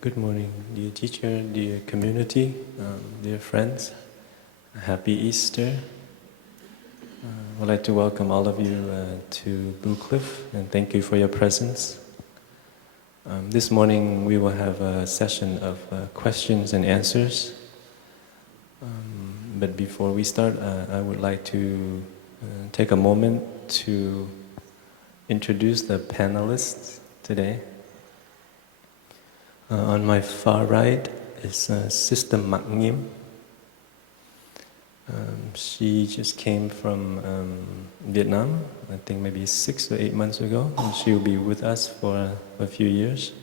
Good morning, dear teacher, dear community, dear friends. Happy Easter. I'd like to welcome all of you to Blue Cliff and thank you for your presence. This morning we will have a session of questions and answers. But before we start, I would like to take a moment to introduce the panelists today. On my far right is Sister Mak Nghiêm. She just came from Vietnam, I think maybe 6 or 8 months ago, and she will be with us for a few years.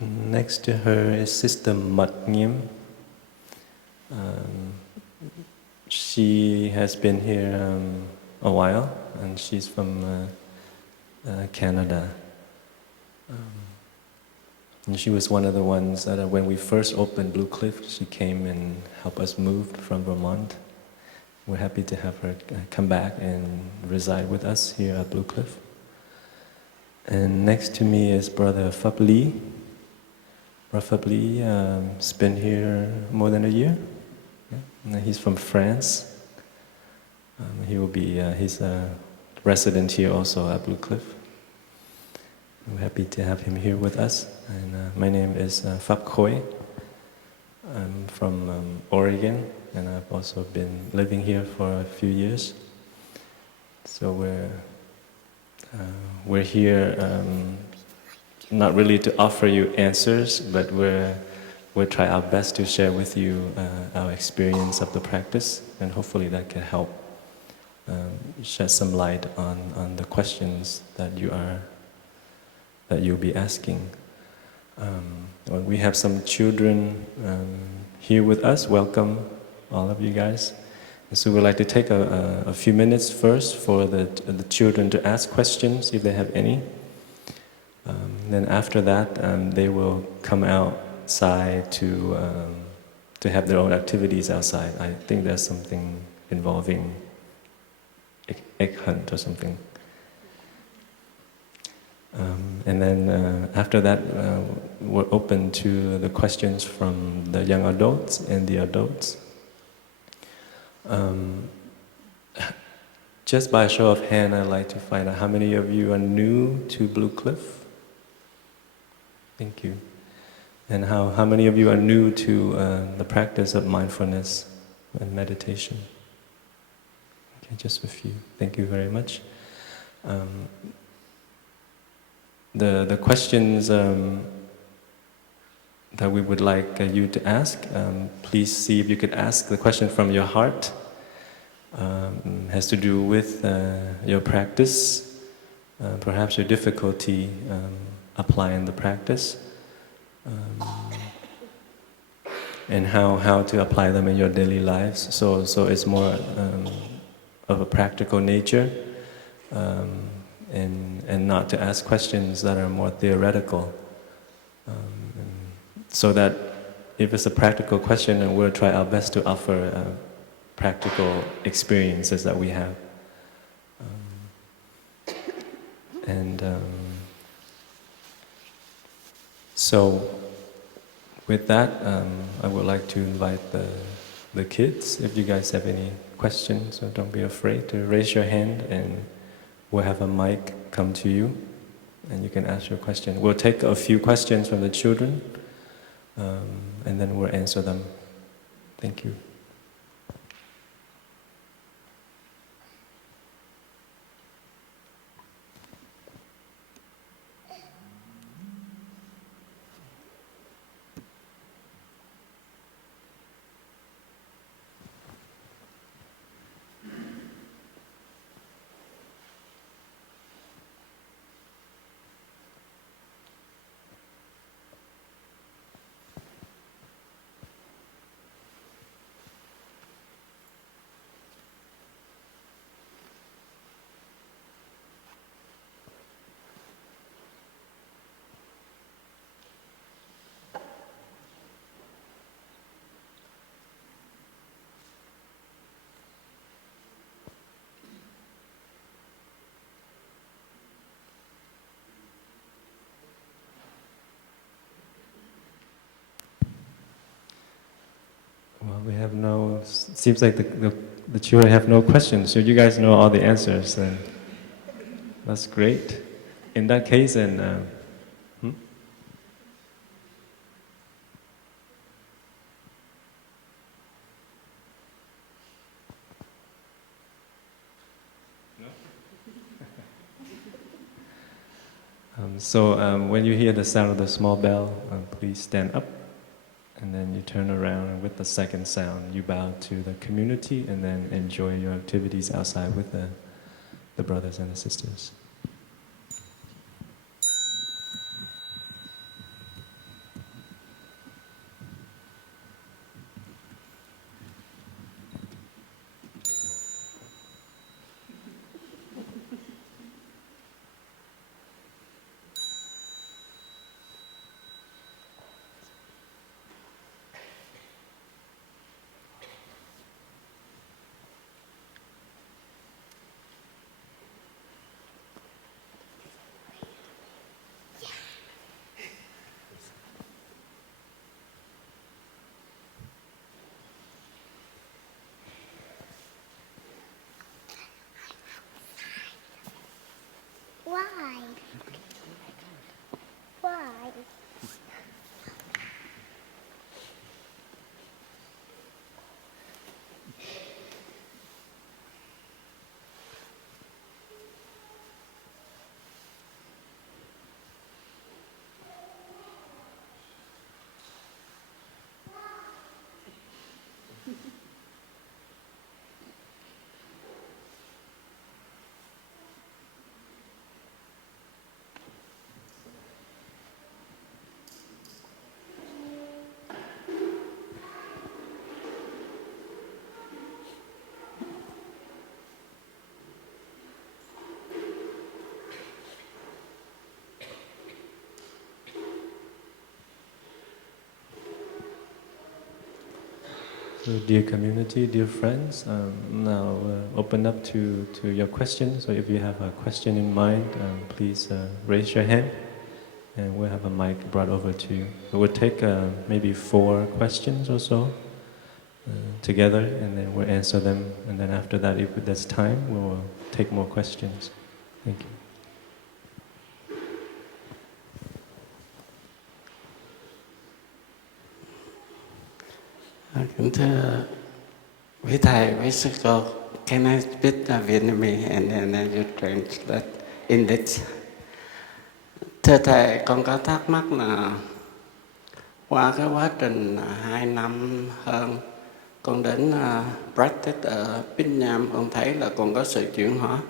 Next to her is Sister Mat Nghiêm. She has been here a while, and she's from Canada. And she was one of the ones that when we first opened Blue Cliff, she came and helped us move from Vermont. We're happy to have her come back and reside with us here at Blue Cliff. And next to me is Brother Phap Ly. Brother Phap Ly has been here more than a year. Yeah. He's from France. He's a resident here also at Blue Cliff. I'm happy to have him here with us. And my name is Phap Khoi. I'm from Oregon, and I've also been living here for a few years. So we're here not really to offer you answers, but we'll try our best to share with you our experience of the practice, and hopefully that can help shed some light on the questions that you'll be asking. We have some children here with us. Welcome, all of you guys. And so we'd like to take a few minutes first for the children to ask questions, if they have any. Then after that, they will come outside to have their own activities outside. I think there's something involving egg hunt or something. And then after that, we're open to the questions from the young adults and the adults. Just by a show of hand, I'd like to find out how many of you are new to Blue Cliff? Thank you. And how many of you are new to the practice of mindfulness and meditation? Okay, just a few. Thank you very much. The questions that we would like you to ask, please see if you could ask the question from your heart. Has to do with your practice, perhaps your difficulty applying the practice, and how to apply them in your daily lives. So it's more of a practical nature. And not to ask questions that are more theoretical. So that if it's a practical question, then we'll try our best to offer practical experiences that we have. So with that, I would like to invite the kids. If you guys have any questions, so don't be afraid to raise your hand, and we'll have a mic come to you, and you can ask your question. We'll take a few questions from the children, and then we'll answer them. Thank you. it seems like the children have no questions, so you guys know all the answers, and that's great. In that case, and hmm? When you hear the sound of the small bell, please stand up, and then you turn around, and with the second sound, you bow to the community, and then enjoy your activities outside with the brothers and the sisters. Why? Why? So dear community, dear friends, now open up to your questions. So if you have a question in mind, please raise your hand, and we'll have a mic brought over to you. It will take maybe 4 questions or so together, and then we'll answer them. And then after that, if there's time, we'll take more questions. Thank you. Kính thưa quý thầy, quý sư cô, can I speak Vietnamese and then you translate English? Thưa thầy, con có thắc mắc là qua cái quá trình 2 năm hơn con đến practice ở Việt Nam, con thấy là con có sự chuyển hóa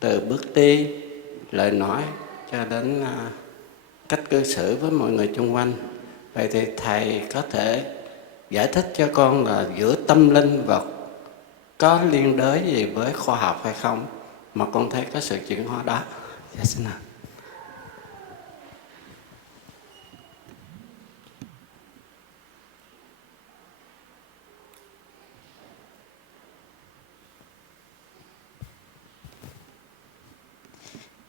từ bước đi, lời nói cho đến cách cư xử với mọi người xung quanh. Vậy thì thầy có thể giải thích cho con là giữa tâm linh và có liên đới gì với khoa học hay không mà con thấy có sự chuyển hóa đó? Dạ xin ạ.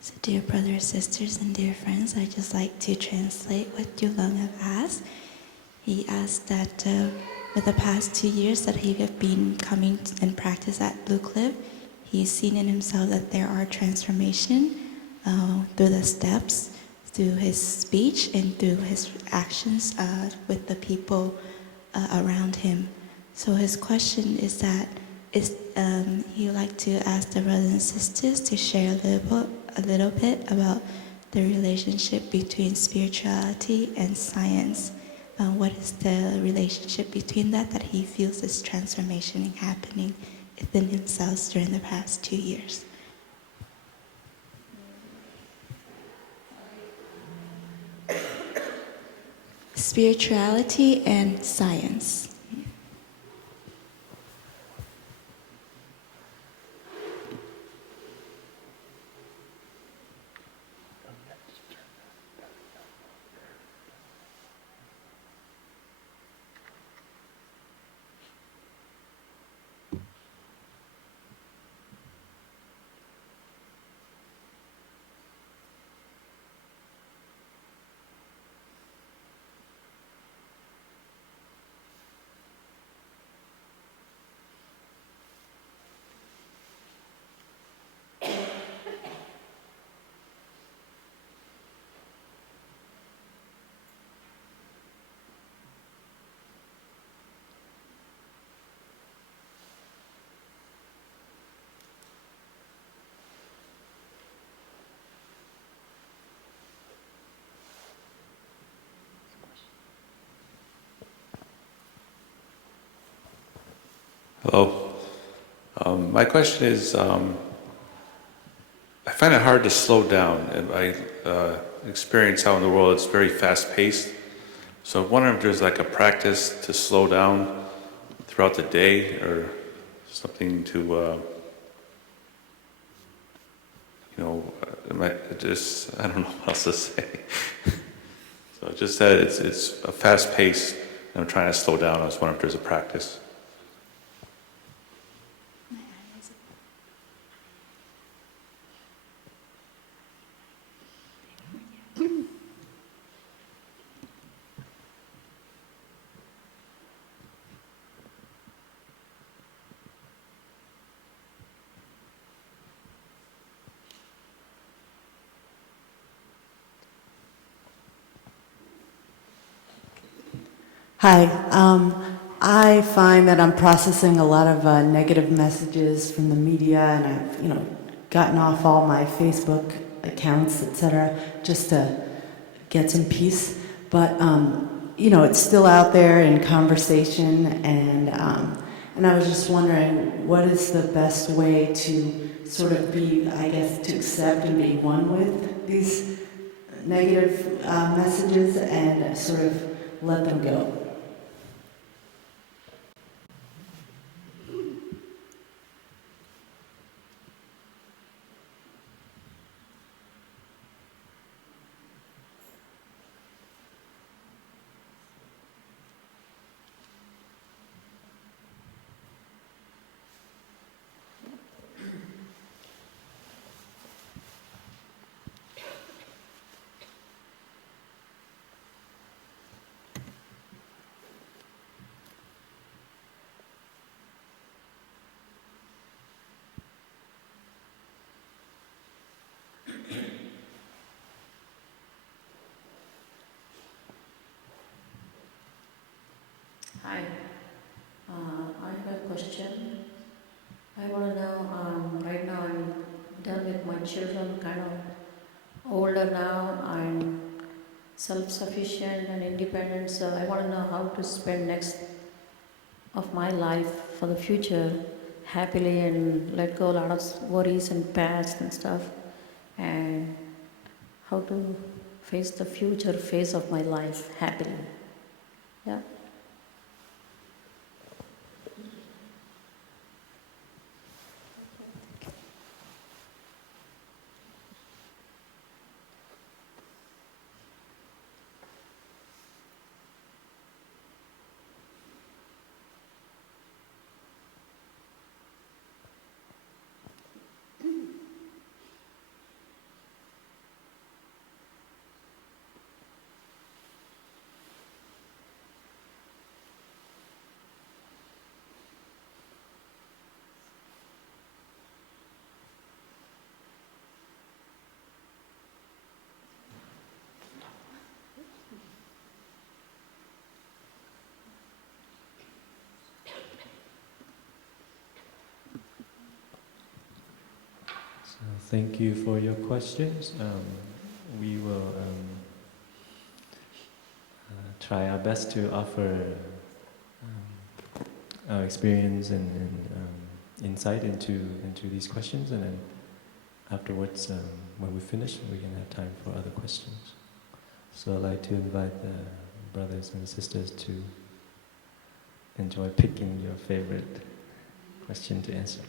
So dear brothers, sisters, and dear friends, I'd just like to translate what Yulong have asked. He asked that for the past 2 years that he have been coming and practice at Blue Cliff, he's seen in himself that there are transformation through the steps, through his speech, and through his actions with the people around him. So his question is that he would like to ask the brothers and sisters to share a little bit about the relationship between spirituality and science. What is the relationship between that he feels this transformation happening within himself during the past 2 years? Spirituality and science. Hello. My question is, I find it hard to slow down, and I experience how in the world it's very fast-paced. So I wonder if there's like a practice to slow down throughout the day, or something to, I don't know what else to say. So just that it's a fast pace, and I'm trying to slow down. I was wondering if there's a practice. Hi. I find that I'm processing a lot of negative messages from the media, and I've, gotten off all my Facebook accounts, etc., just to get some peace. But it's still out there in conversation, and I was just wondering, what is the best way to sort of be, I guess, to accept and be one with these negative messages and sort of let them go? Hi, I have a question. I want to know, right now I'm done with my children, kind of older now, I'm self-sufficient and independent, so I want to know how to spend next of my life for the future happily and let go a lot of worries and past and stuff, and how to face the future phase of my life happily. Yeah. So thank you for your questions. We will try our best to offer our experience and insight into these questions, and then afterwards, when we finish, we can have time for other questions. So I'd like to invite the brothers and sisters to enjoy picking your favorite question to answer.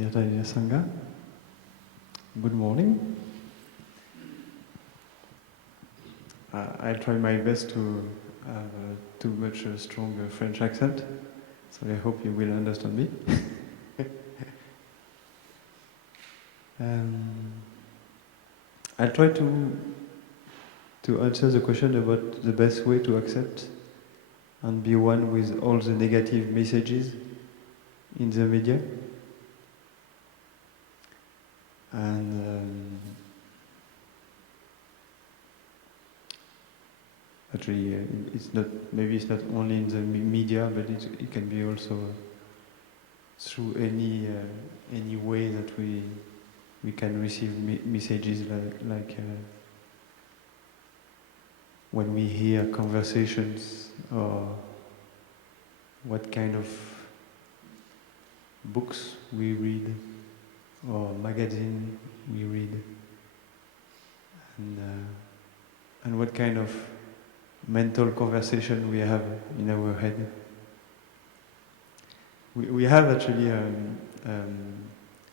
Yadaya Sangha. Good morning. I try my best to have too much a strong French accent, so I hope you will understand me. I'll try to answer the question about the best way to accept and be one with all the negative messages in the media. And actually, it's not only in the media, but it can be also through any way that we can receive messages like when we hear conversations, or what kind of books we read, or magazine we read, and what kind of mental conversation we have in our head. We have actually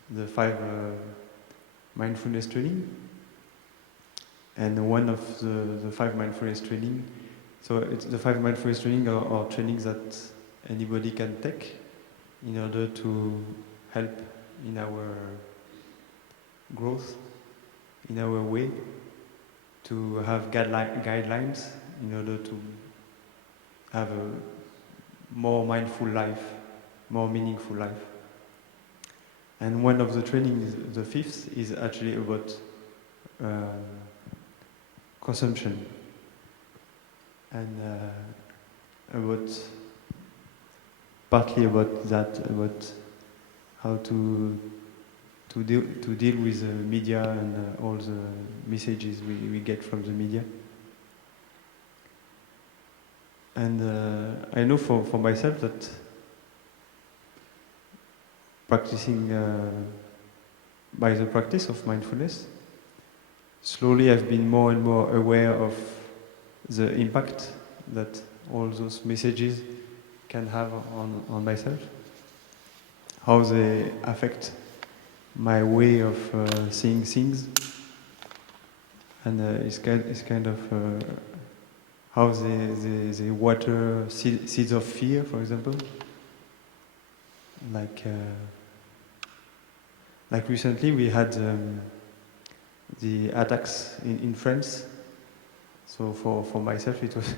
the 5 mindfulness training, and one of the 5 mindfulness training. So it's the 5 mindfulness training are trainings that anybody can take in order to help in our growth, in our way, to have guidelines in order to have a more mindful life, more meaningful life. And one of the trainings, the 5th, is actually about consumption, and partly about that, about how to deal with the media and all the messages we get from the media. And I know for myself that practicing by the practice of mindfulness, slowly I've been more and more aware of the impact that all those messages can have on myself, how they affect my way of seeing things, and it's kind of how they water seeds of fear, for example. Like recently we had the attacks in France. So for myself it was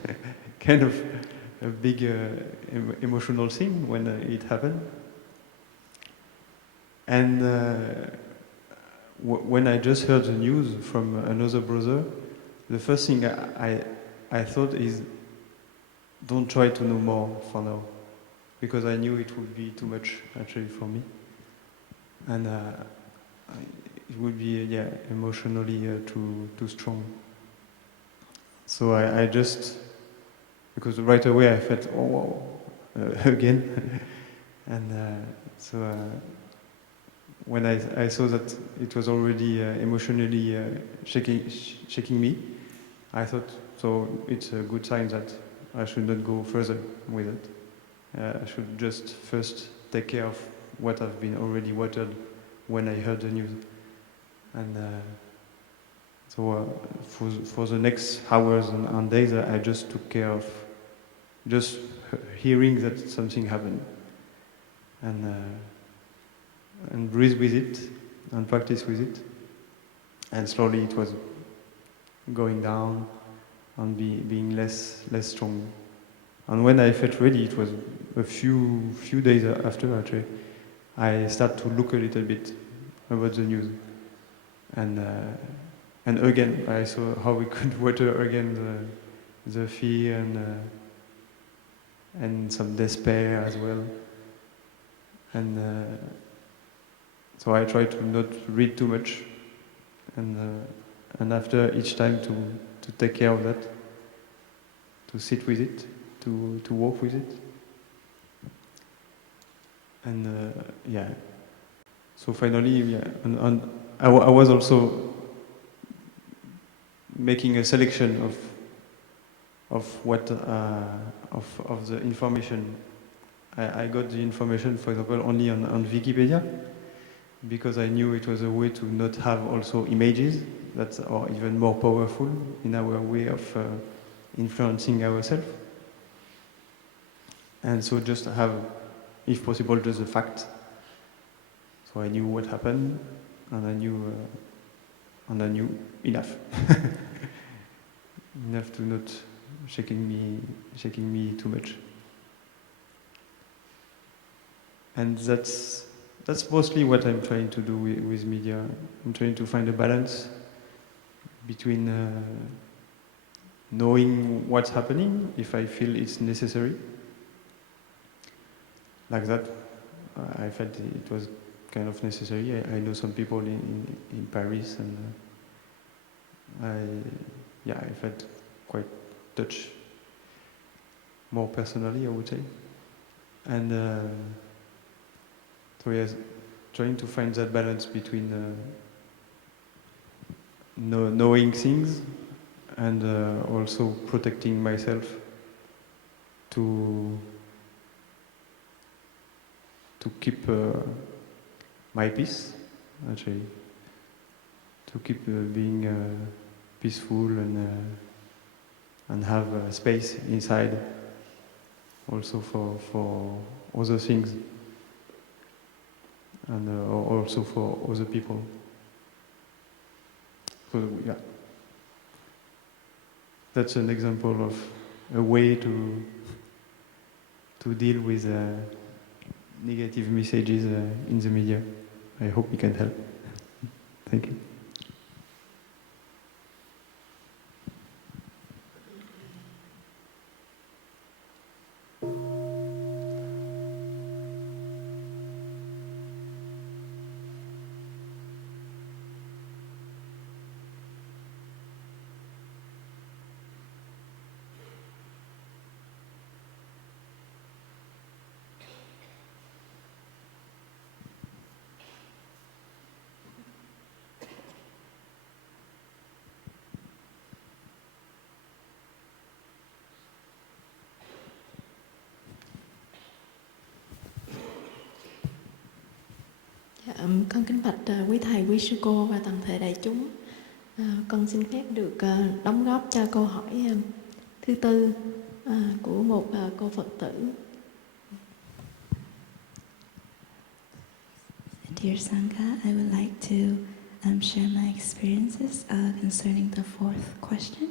kind of a big emotional thing when it happened. And when I just heard the news from another brother, the first thing I thought is, don't try to know more for now, because I knew it would be too much actually for me, and it would be emotionally too strong. So I just, because right away I felt, oh wow, again, and so when I saw that it was already emotionally shaking me, I thought, so it's a good sign that I should not go further with it. I should just first take care of what I've been already watered when I heard the news. And so for the next hours and days, I just took care of just hearing that something happened, and breathe with it, and practice with it. And slowly it was going down and being less strong. And when I felt ready, it was a few days after actually, I started to look a little bit about the news. And again, I saw how we could water again the fear and some despair as well. And so I try to not read too much, and after each time to take care of that, to sit with it, to walk with it, and So finally, and I was also making a selection of what of the information. I got the information, for example, only on Wikipedia, because I knew it was a way to not have also images that are even more powerful in our way of influencing ourselves. And so just have, if possible, just the fact. So I knew what happened, and I knew enough. Enough to not shaking me too much. And that's mostly what I'm trying to do with media. I'm trying to find a balance between knowing what's happening if I feel it's necessary. Like that, I felt it was kind of necessary. I know some people in Paris, and I felt quite touched, more personally, I would say. And so yes, trying to find that balance between knowing things and also protecting myself to keep my peace, actually, to keep being peaceful and have space inside also for other things and also for other people. So yeah, that's an example of a way to deal with negative messages in the media. I hope it can help. Thank you. Con kính bạch quý thầy, quý sư cô và toàn thể đại chúng. Con xin phép được đóng góp cho câu hỏi thứ tư của một cô Phật tử. Dear Sangha, I would like to share my experiences concerning the fourth question.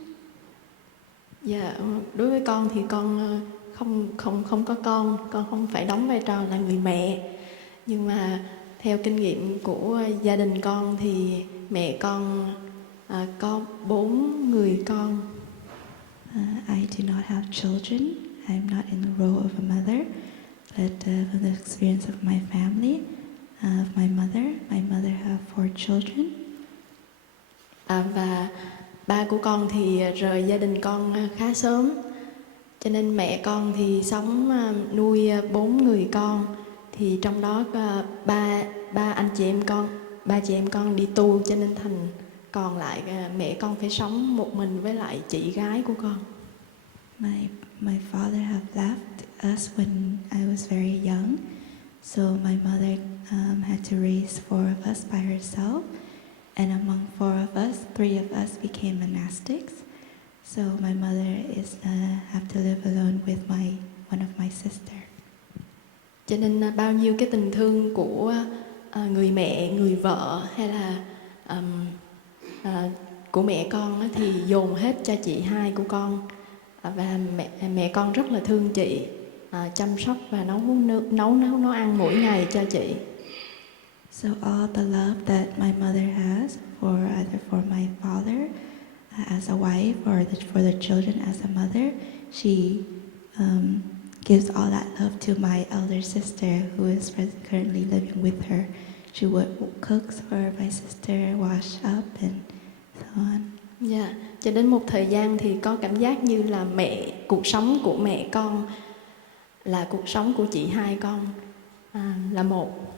Dạ, đối với con thì con không có con không phải đóng vai trò là người mẹ, nhưng mà theo kinh nghiệm của gia đình con thì mẹ con có 4 người con. I do not have children. I'm not in the role of a mother, but from the experience of my family, of my mother have 4 children. Và ba của con thì rời gia đình con khá sớm, cho nên mẹ con thì sống nuôi 4 người con. Thì trong đó ba chị em con đi tu, cho nên thành còn lại mẹ con phải sống một mình với lại chị gái của con. My father have left us when I was very young, so my mother had to raise 4 of us by herself, and among 4 of us, 3 of us became monastics. So my mother is have to live alone with one of my sister. Cho nên bao nhiêu cái tình thương của người mẹ, người vợ hay là của mẹ con thì dồn hết cho chị hai của con. Và mẹ con rất là thương chị, chăm sóc và nấu ăn mỗi ngày cho chị. So all the love that my mother has either for my father as a wife or for the children as a mother, she gives all that love to my elder sister who is currently living with her. She cooks for my sister, wash up and so on. Dạ, cho đến một thời gian thì có cảm giác như là cuộc sống của mẹ con là cuộc sống của chị hai con là một.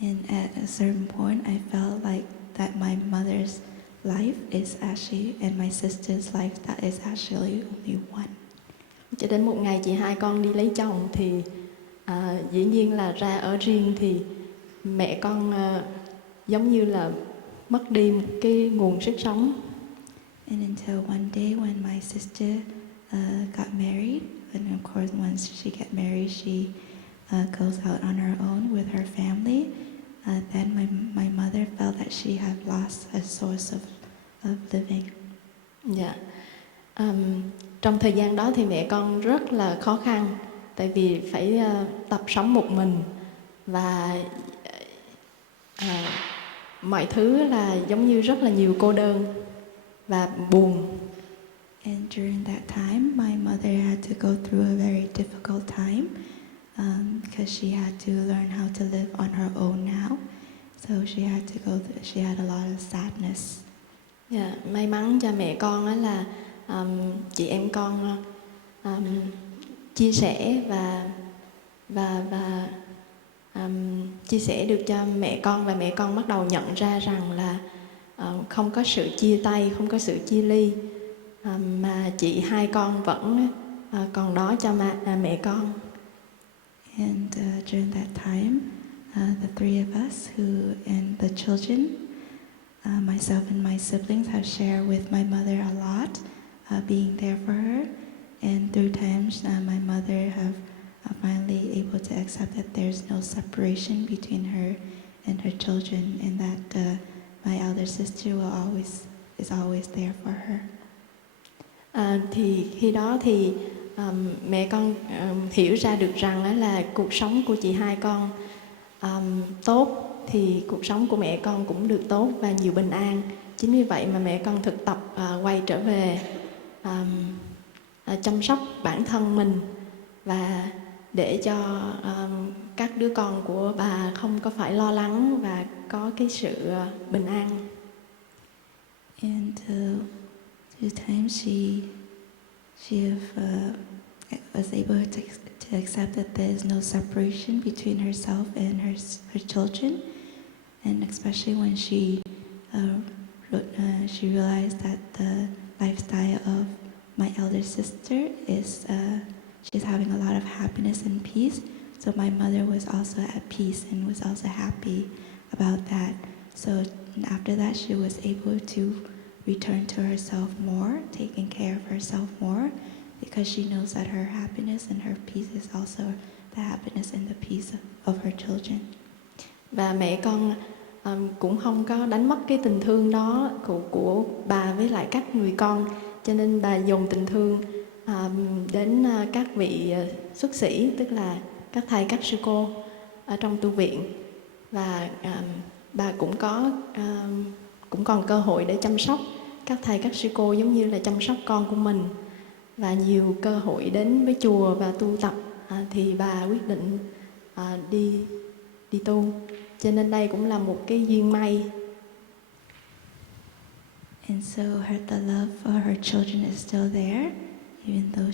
And at a certain point, I felt like that my mother's life is actually, and my sister's life, that is actually only one. Cho đến một ngày chị hai con đi lấy chồng thì dĩ nhiên là ra ở riêng thì mẹ con giống như là mất đi một cái nguồn sức sống. And until one day when my sister got married, and of course once she got married, she goes out on her own with her family. Then my mother felt that she had lost a source of living. Dạ. Trong thời gian đó thì mẹ con rất là khó khăn, tại vì phải tập sống một mình và mọi thứ là giống như rất là nhiều cô đơn và buồn. And during that time, my mother had to go through a very difficult time because she had to learn how to live on her own now. So she had to go through, she had a lot of sadness. Yeah, may mắn cho mẹ con á là chị em con chia sẻ và chia sẻ được cho mẹ con, và mẹ con bắt đầu nhận ra rằng là không có sự chia tay, không có sự chia ly, mà chị hai con vẫn còn đó cho mẹ con. And during that time, the three of us and the children, myself and my siblings have shared with my mother a lot, being there for her. And through times, my mother have finally able to accept that there's no separation between her and her children, and that my elder sister is always there for her. Thì khi đó thì mẹ con hiểu ra được rằng là cuộc sống của chị hai con tốt, thì cuộc sống của mẹ con cũng được tốt và nhiều bình an. Chính vì vậy mà mẹ con thực tập quay trở về chăm sóc bản thân mình và để cho các đứa con của bà không có phải lo lắng và có cái sự bình an. And through time she was able to accept that there is no separation between herself and her children, and especially when she realized that the lifestyle of my elder sister is she's having a lot of happiness and peace. So my mother was also at peace and was also happy about that. So after that, she was able to return to herself more, taking care of herself more, because she knows that her happiness and her peace is also the happiness and the peace of her children. Và mẹ con cũng không có đánh mất cái tình thương đó của bà với lại các người con, cho nên bà dồn tình thương đến các vị xuất sĩ, tức là các thầy, các sư cô ở trong tu viện, và bà cũng còn cơ hội để chăm sóc các thầy, các sư cô giống như là chăm sóc con của mình, và nhiều cơ hội đến với chùa và tu tập, thì bà quyết định đi tu. Cho nên đây cũng là một cái duyên may. And so the love for her children is still there, even though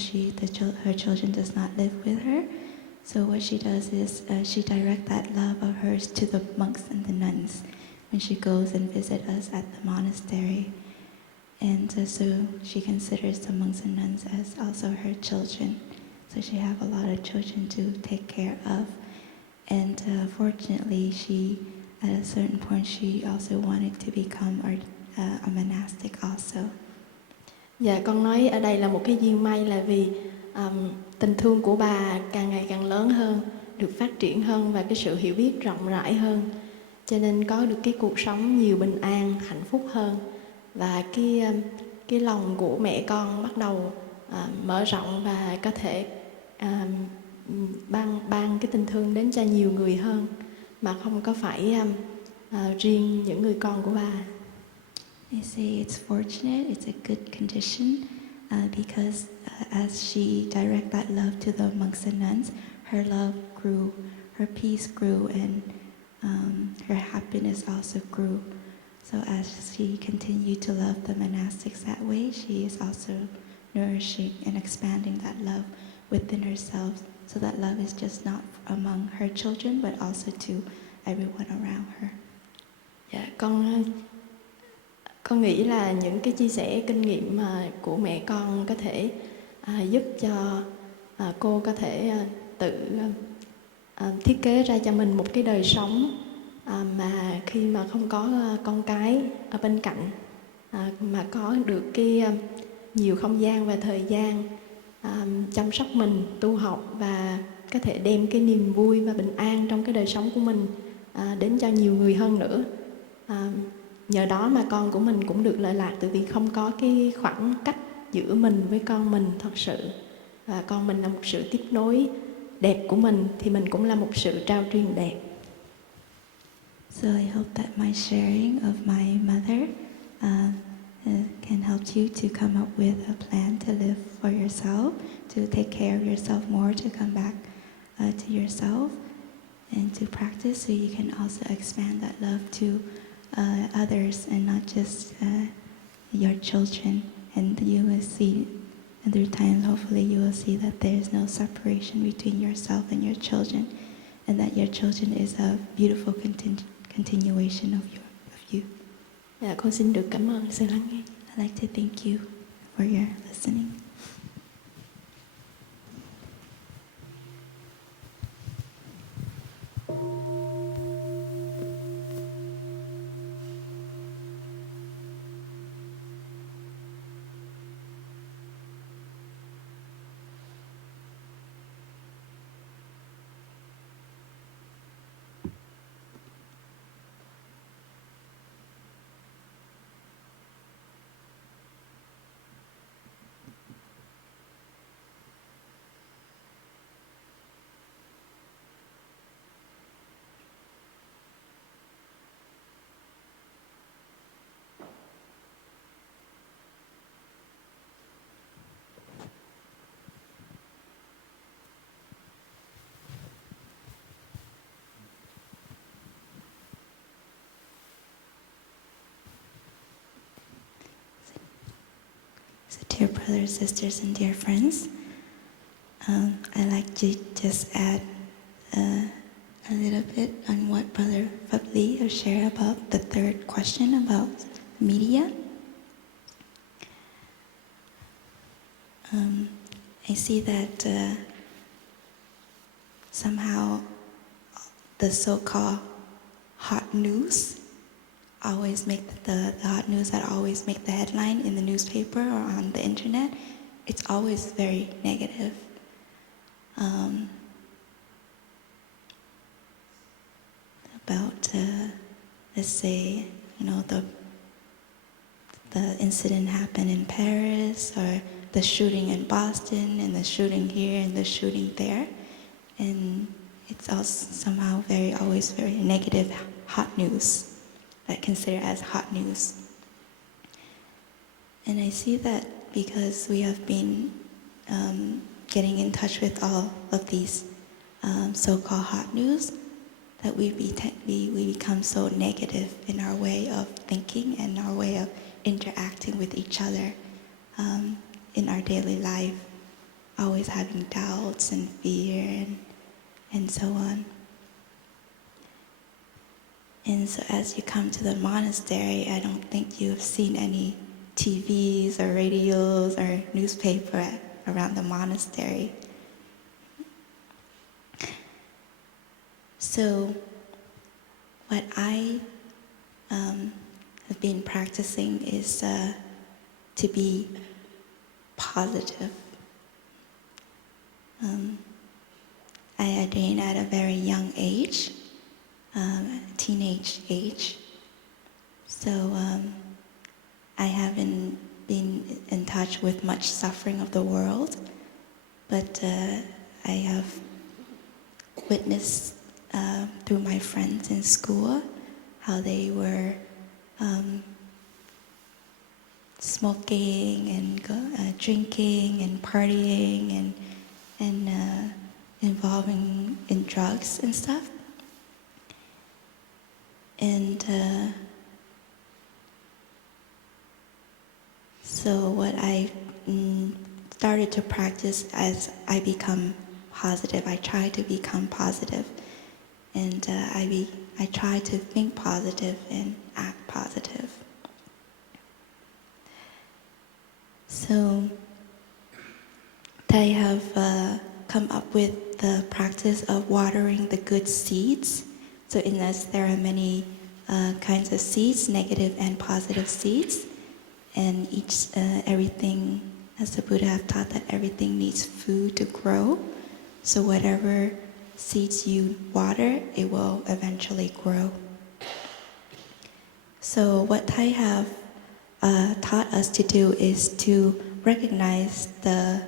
her children does not live with her. So what she does is she directs that love of hers to the monks and the nuns when she goes and visits us at the monastery. And so she considers the monks and nuns as also her children. So she have a lot of children to take care of. And fortunately, at a certain point, she also wanted to become a monastic also. Dạ, con nói ở đây là một cái duyên may, là vì tình thương của bà càng ngày càng lớn hơn, được phát triển hơn và cái sự hiểu biết rộng rãi hơn, cho nên có được cái cuộc sống nhiều bình an, hạnh phúc hơn, và cái lòng của mẹ con bắt đầu mở rộng và có thể ban cái tình thương đến cho nhiều người hơn, mà không có phải riêng những người con của bà. They say it's fortunate, it's a good condition, because as she directs that love to the monks and nuns, her love grew, her peace grew, and her happiness also grew. So as she continued to love the monastics that way, she is also nourishing and expanding that love within herself. So that love is just not among her children, but also to everyone around her. Dạ, con nghĩ là những cái chia sẻ kinh nghiệm của mẹ con có thể giúp cho cô có thể tự thiết kế ra cho mình một cái đời sống mà khi mà không có con cái ở bên cạnh, mà có được cái nhiều không gian và thời gian chăm sóc mình, tu học và có thể đem cái niềm vui và bình an trong cái đời sống của mình đến cho nhiều người hơn nữa. Nhờ đó mà con của mình cũng được lợi lạc, từ vì không có cái khoảng cách giữa mình với con mình thật sự. Và con mình là một sự tiếp nối đẹp của mình, thì mình cũng là một sự trao truyền đẹp. So I hope that my sharing of my mother can help you to come up with a plan to live for yourself, to take care of yourself more, to come back to yourself and to practice, so you can also expand that love to others and not just your children. And you will see, and through time, hopefully you will see that there is no separation between yourself and your children, and that your children is a beautiful continuation of you. Dạ, con xin được cảm ơn sự lắng nghe. I'd like to thank you for your listening. So dear brothers, sisters, and dear friends, I'd like to just add a little bit on what Brother Fabli has shared about the third question about media. I see that somehow the so-called hot news always make the hot news that always make the headline in the newspaper or on the internet, it's always very negative. About let's say, the incident happened in Paris, or the shooting in Boston, and the shooting here and the shooting there, and it's also somehow always very negative hot news, that considered as hot news. And I see that because we have been getting in touch with all of these so-called hot news, that we become so negative in our way of thinking and our way of interacting with each other in our daily life, always having doubts and fear and so on. And so as you come to the monastery, I don't think you have seen any TVs or radios or newspaper around the monastery. So what I have been practicing is to be positive. I ordained at a very young age, teenage age. So I haven't been in touch with much suffering of the world, but I have witnessed through my friends in school how they were smoking and drinking and partying and involving in drugs and stuff. And so what I started to practice as I become positive, I try to become positive, and I try to think positive and act positive. So I have come up with the practice of watering the good seeds So in us, there are many kinds of seeds, negative and positive seeds, and everything, as the Buddha have taught, that everything needs food to grow. So whatever seeds you water, it will eventually grow. So what Thai have taught us to do is to recognize the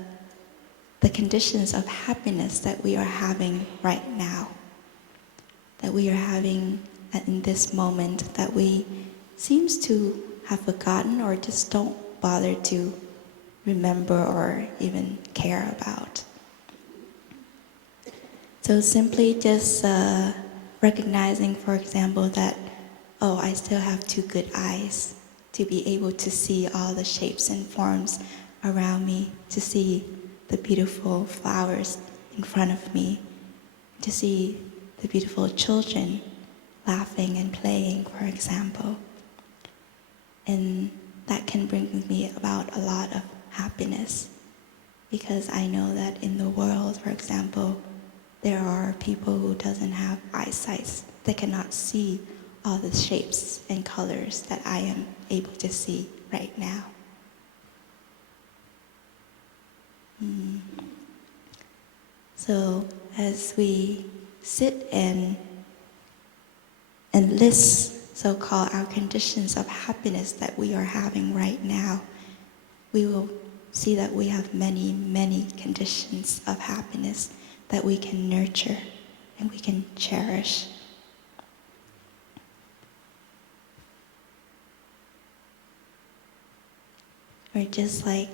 conditions of happiness that we are having right now, that we are having in this moment, that we seems to have forgotten or just don't bother to remember or even care about. So simply just recognizing, for example, that, oh, I still have two good eyes to be able to see all the shapes and forms around me, to see the beautiful flowers in front of me, to see the beautiful children laughing and playing, for example. And that can bring me about a lot of happiness, because I know that in the world, for example, there are people who doesn't have eyesight. They cannot see all the shapes and colors that I am able to see right now. So as we sit and list so-called our conditions of happiness that we are having right now, we will see that we have many, many conditions of happiness that we can nurture and we can cherish. Or just like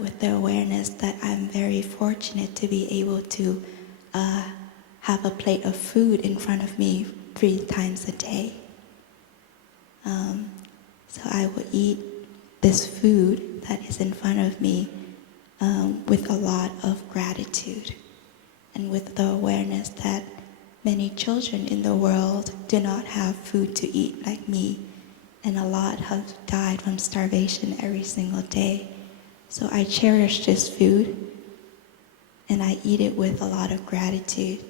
with the awareness that I'm very fortunate to be able to have a plate of food in front of me 3 times a day. So I will eat this food that is in front of me with a lot of gratitude, and with the awareness that many children in the world do not have food to eat like me, and a lot have died from starvation every single day. So I cherish this food, and I eat it with a lot of gratitude.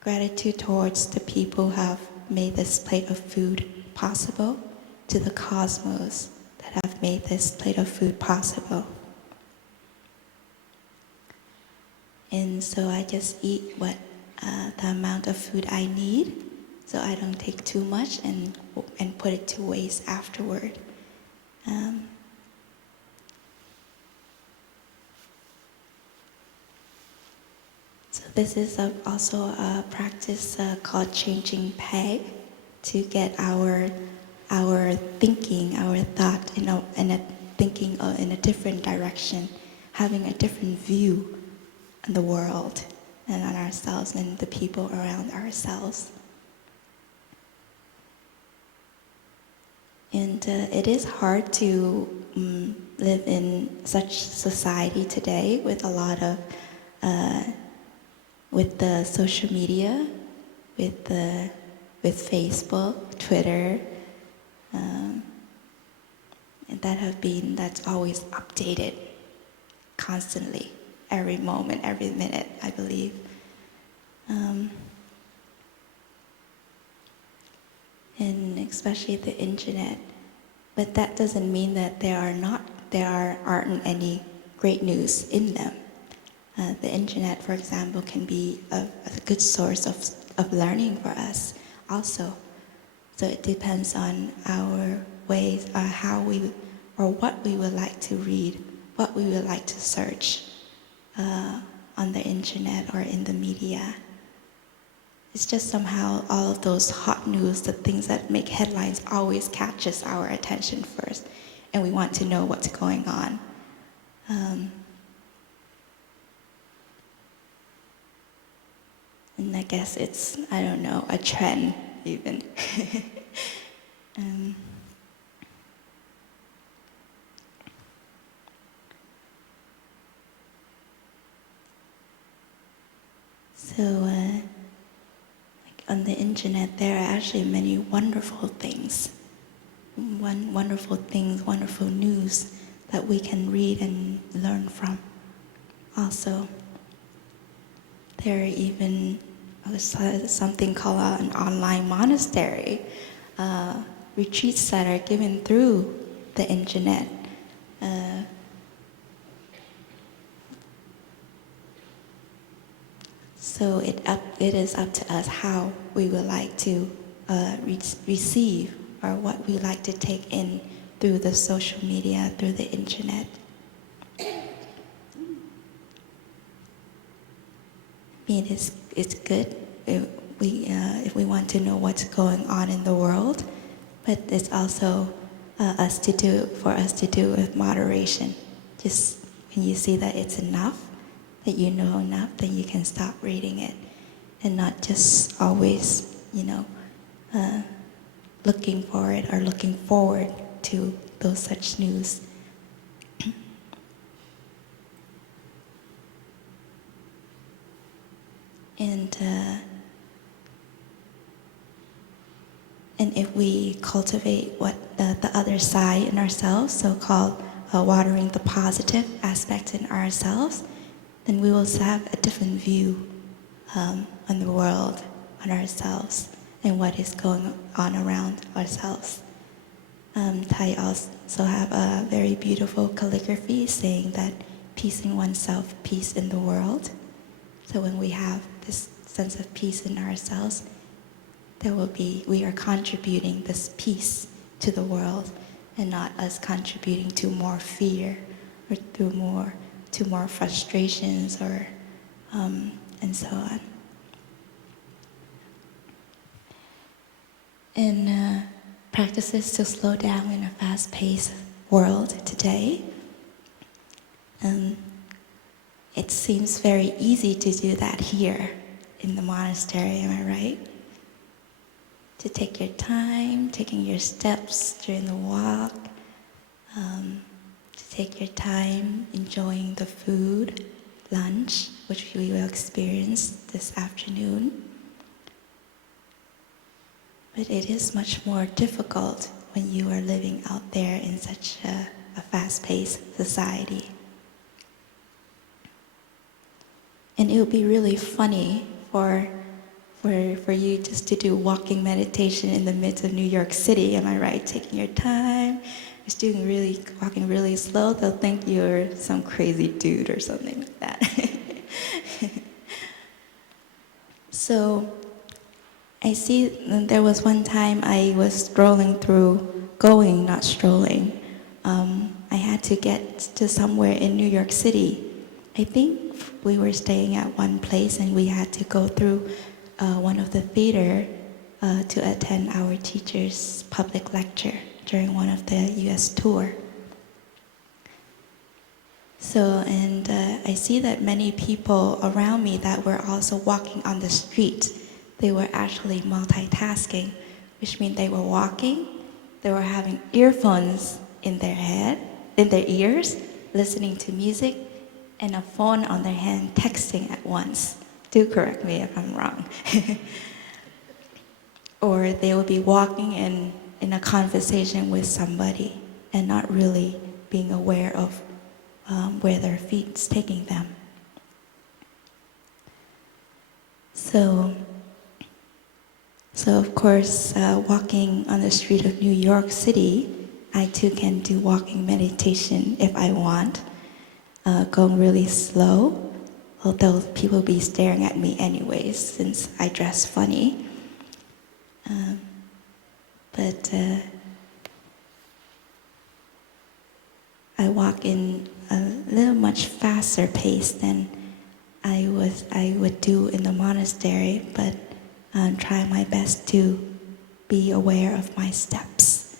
Gratitude towards the people who have made this plate of food possible, to the cosmos that have made this plate of food possible. And so I just eat what the amount of food I need, so I don't take too much and put it to waste afterward. So this is also a practice called changing peg, to get our thinking, our thought in a different direction, having a different view on the world and on ourselves and the people around ourselves. And it is hard to live in such society today with a lot of with the social media, with Facebook, Twitter, and that's always updated constantly, every moment, every minute, I believe. And especially the internet. But that doesn't mean that there aren't any great news in them. The internet, for example, can be a good source of learning for us also. So it depends on our ways, what we would like to read, what we would like to search on the internet or in the media. It's just somehow all of those hot news, the things that make headlines, always catches our attention first, and we want to know what's going on. And I guess it's, I don't know, a trend even. So on the internet, there are actually many wonderful things. Wonderful news that we can read and learn from. Also, there are even something called an online monastery, retreats that are given through the internet. So it is up to us how we would like to receive, or what we like to take in through the social media, through the internet. I mean, it's good if we want to know what's going on in the world, but it's also for us to do it with moderation. Just when you see that it's enough, that you know enough, then you can stop reading it, and not just always, looking for it or looking forward to those such news. And if we cultivate what the other side in ourselves, so-called watering the positive aspect in ourselves, then we will have a different view on the world, on ourselves, and what is going on around ourselves. Thai also have a very beautiful calligraphy saying that peace in oneself, peace in the world. So when we have this sense of peace in ourselves, we are contributing this peace to the world, and not us contributing to more fear or to more frustrations or and so on. And practices to slow down in a fast-paced world today. It seems very easy to do that here in the monastery, am I right? To take your time, taking your steps during the walk, to take your time enjoying the food, lunch, which we will experience this afternoon. But it is much more difficult when you are living out there in such a fast-paced society. And it would be really funny for you just to do walking meditation in the midst of New York City, am I right? Taking your time, just walking really slow, they'll think you're some crazy dude or something like that. So I see there was one time I was not strolling. I had to get to somewhere in New York City. I think we were staying at one place and we had to go through one of the theater to attend our teacher's public lecture during one of the US tour. So, I see that many people around me that were also walking on the street, they were actually multitasking, which means they were walking, they were having earphones in their ears, listening to music, and a phone on their hand, texting at once. Do correct me if I'm wrong. Or they will be walking in a conversation with somebody and not really being aware of where their feet's taking them. So of course, walking on the street of New York City, I too can do walking meditation if I want, going really slow, although people will be staring at me anyways since I dress funny. But I walk in a little much faster pace than I would do in the monastery, but try my best to be aware of my steps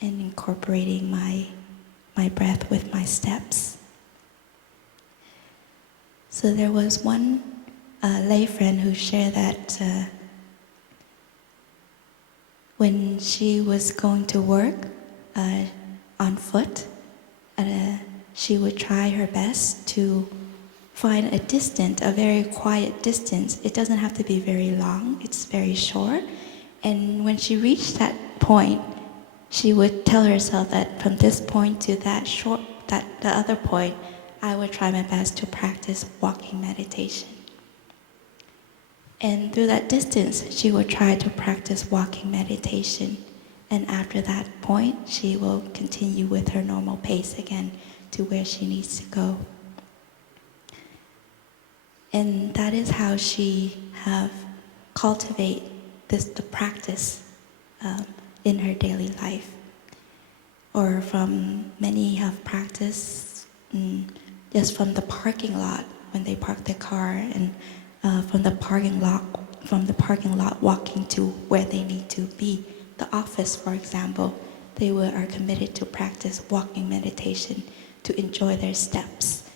and incorporating my breath with my steps. So there was one lay friend who shared that when she was going to work on foot, she would try her best to find a very quiet distance. It doesn't have to be very long, it's very short. And when she reached that point, she would tell herself that from this point to the other point, I would try my best to practice walking meditation. And through that distance, she will try to practice walking meditation. And after that point, she will continue with her normal pace again to where she needs to go. And that is how she have cultivate the practice in her daily life. Or from many have practiced just from the parking lot when they park their car, and from the parking lot walking to where they need to be. The office, for example, they are committed to practice walking meditation to enjoy their steps.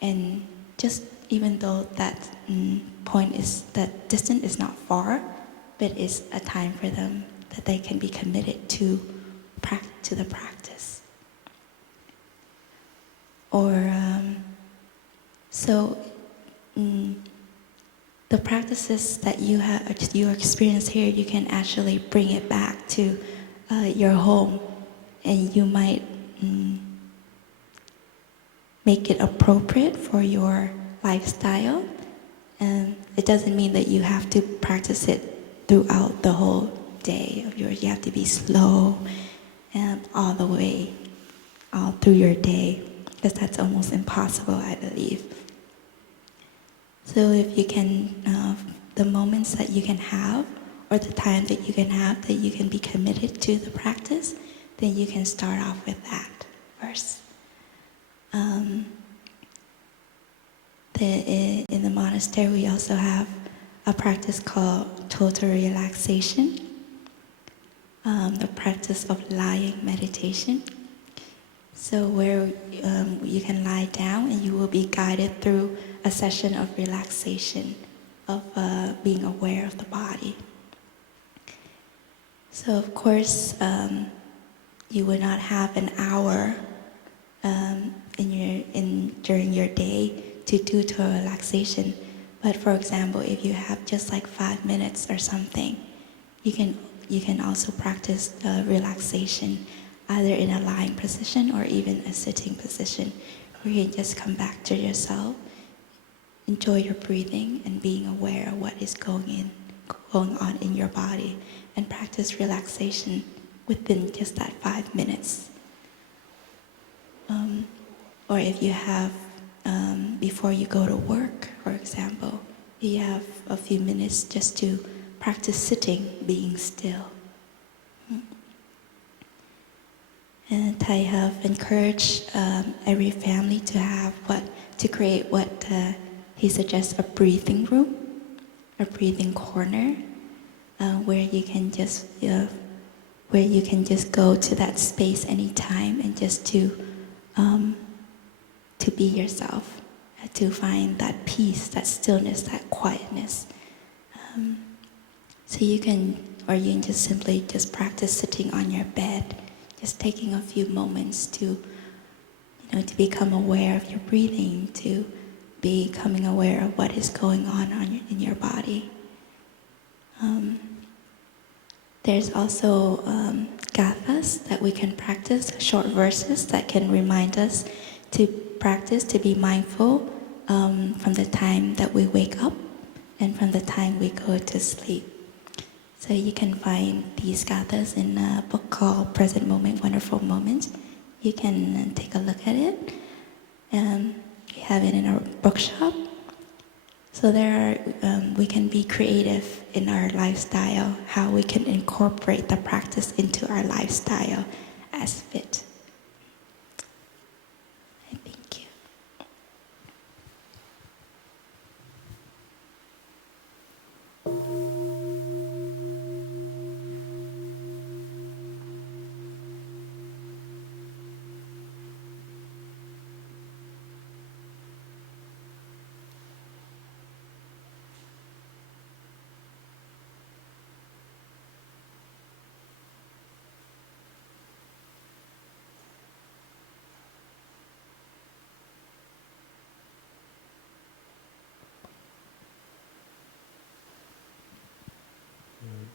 And just even though that that distance is not far, but it's a time for them that they can be committed to the practice. Or the practices that you experience here, you can actually bring it back to your home, and you might make it appropriate for your lifestyle. And it doesn't mean that you have to practice it throughout the whole day of yours. You have to be slow and all the way, all through your day, because that's almost impossible, I believe. So if you can, the moments that you can have, or the time that you can have, that you can be committed to the practice, then you can start off with that first. In the monastery, we also have a practice called total relaxation, the practice of lying meditation. So where you can lie down and you will be guided through a session of relaxation, of being aware of the body. So of course, you will not have an hour during your day to do total relaxation. But for example, if you have just like 5 minutes or something, you can also practice relaxation, either in a lying position or even a sitting position, where you just come back to yourself, enjoy your breathing and being aware of what is going on in your body, and practice relaxation within just that 5 minutes. Or if you have, before you go to work, for example, you have a few minutes just to practice sitting, being still. And I have encouraged every family to create what he suggests, a breathing room, a breathing corner, where you can just go to that space anytime and just to be yourself, to find that peace, that stillness, that quietness. So you can just simply just practice sitting on your bed, just taking a few moments to become aware of your breathing, to becoming aware of what is going on in your body. There's also gathas that we can practice, short verses that can remind us to practice, to be mindful from the time that we wake up and from the time we go to sleep. So you can find these gathas in a book called Present Moment, Wonderful Moments. You can take a look at it. We have it in our bookshop. So we can be creative in our lifestyle, how we can incorporate the practice into our lifestyle as fit. Thank you.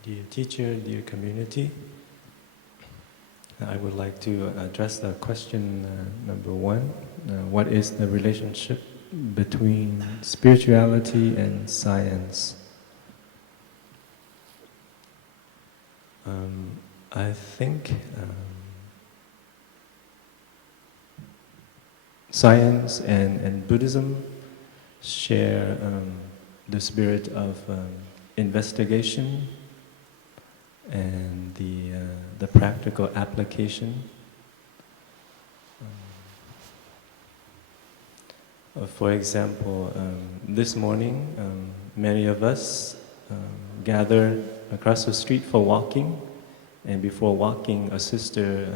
Dear teacher, dear community, I would like to address the question number 1. What is the relationship between spirituality and science? I think science and Buddhism share the spirit of investigation and the practical application. For example, this morning, many of us gathered across the street for walking, and before walking, a sister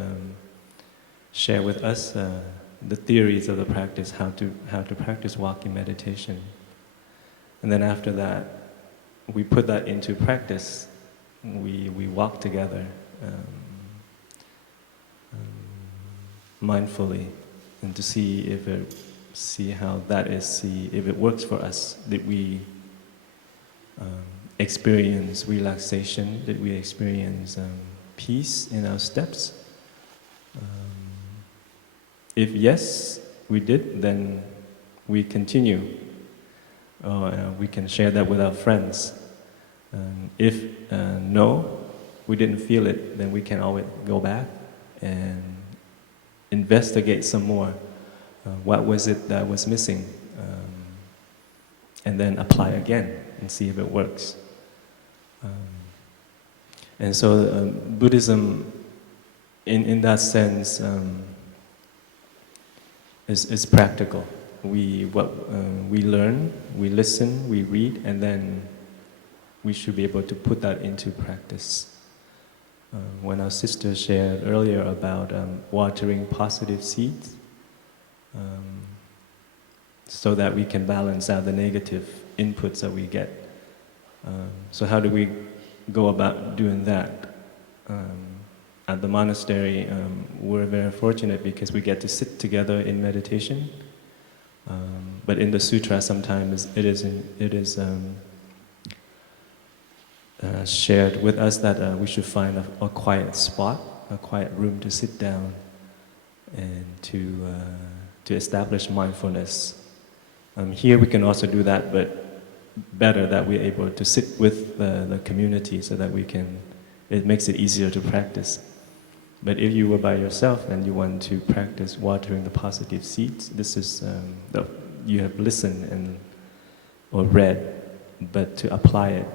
shared with us the theories of the practice, how to practice walking meditation. And then after that, we put that into practice. We walk together mindfully, and to see how that is, see if it works for us. Did we experience relaxation? Did we experience peace in our steps? If yes, we did, then we continue. We can share that with our friends. If no, we didn't feel it, then we can always go back and investigate some more. What was it that was missing? And then apply again and see if it works. And so Buddhism, in that sense, is practical. We learn, we listen, we read, and then we should be able to put that into practice. When our sister shared earlier about watering positive seeds, so that we can balance out the negative inputs that we get. So how do we go about doing that? At the monastery, we're very fortunate because we get to sit together in meditation. But in the sutra, sometimes it is shared with us that we should find a quiet spot, a quiet room to sit down and to establish mindfulness. Here we can also do that, but better that we're able to sit with the community so that it makes it easier to practice. But if you were by yourself and you want to practice watering the positive seeds, this is, you have listened or read, but to apply it.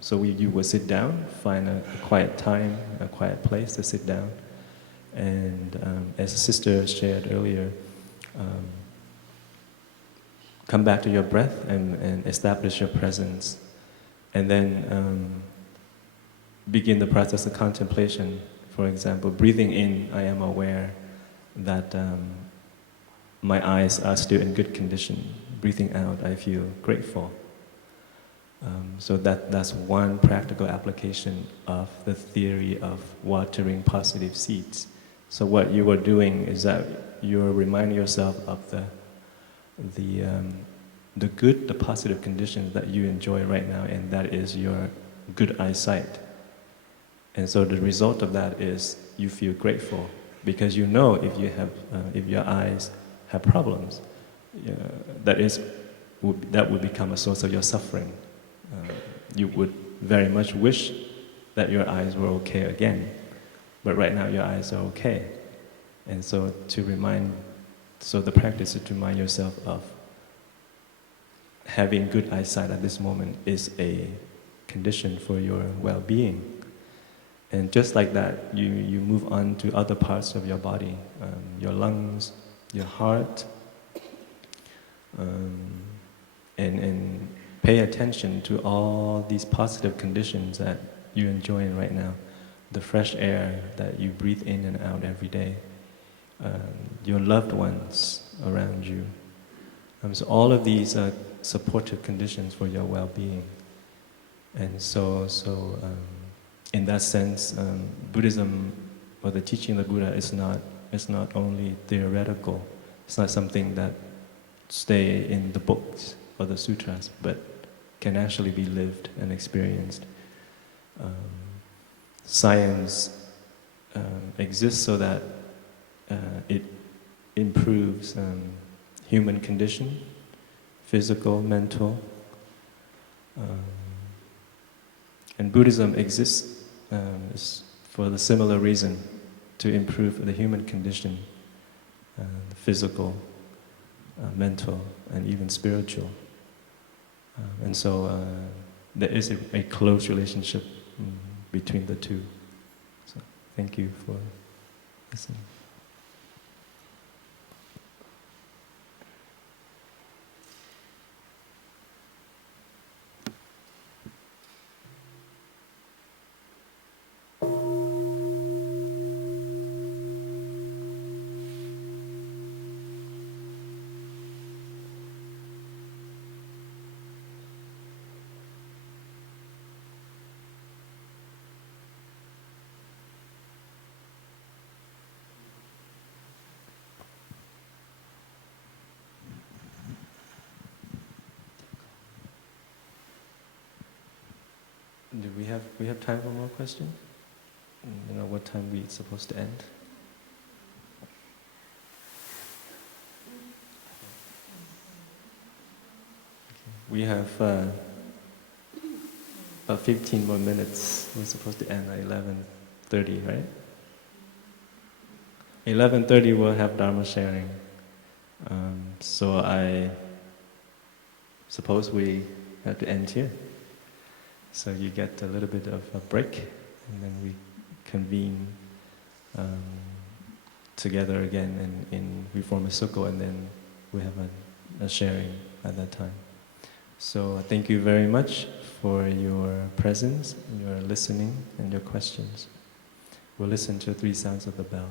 So you will sit down, find a quiet time, a quiet place to sit down. And as the sister shared earlier, come back to your breath and establish your presence. And then begin the process of contemplation. For example, breathing in, I am aware that my eyes are still in good condition. Breathing out, I feel grateful. So that's one practical application of the theory of watering positive seeds. So what you are doing is that you're reminding yourself of the good, the positive conditions that you enjoy right now, and that is your good eyesight. And so the result of that is you feel grateful because you know if your eyes have problems, that would become a source of your suffering. You would very much wish that your eyes were okay again, but right now your eyes are okay. And so the practice is to remind yourself of having good eyesight at this moment is a condition for your well-being. And just like that, you move on to other parts of your body, your lungs, your heart, and pay attention to all these positive conditions that you're enjoying right now. The fresh air that you breathe in and out every day, your loved ones around you. So all of these are supportive conditions for your well-being. And so in that sense, Buddhism, or the teaching of the Buddha, is not only theoretical. It's not something that stay in the books or the sutras, but can actually be lived and experienced. Science exists so that it improves human condition, physical, mental. And Buddhism exists is for the similar reason, to improve the human condition, the physical, mental, and even spiritual. And so there is a close relationship between the two. So thank you for listening. Do we have time for more questions? You know what time we're supposed to end? Okay. We have about 15 more minutes. We're supposed to end at 11:30, right? 11:30 we'll have Dharma sharing. So I suppose we have to end here. So you get a little bit of a break, and then we convene together again, and we form a circle, and then we have a sharing at that time. So thank you very much for your presence, your listening, and your questions. We'll listen to 3 sounds of the bell.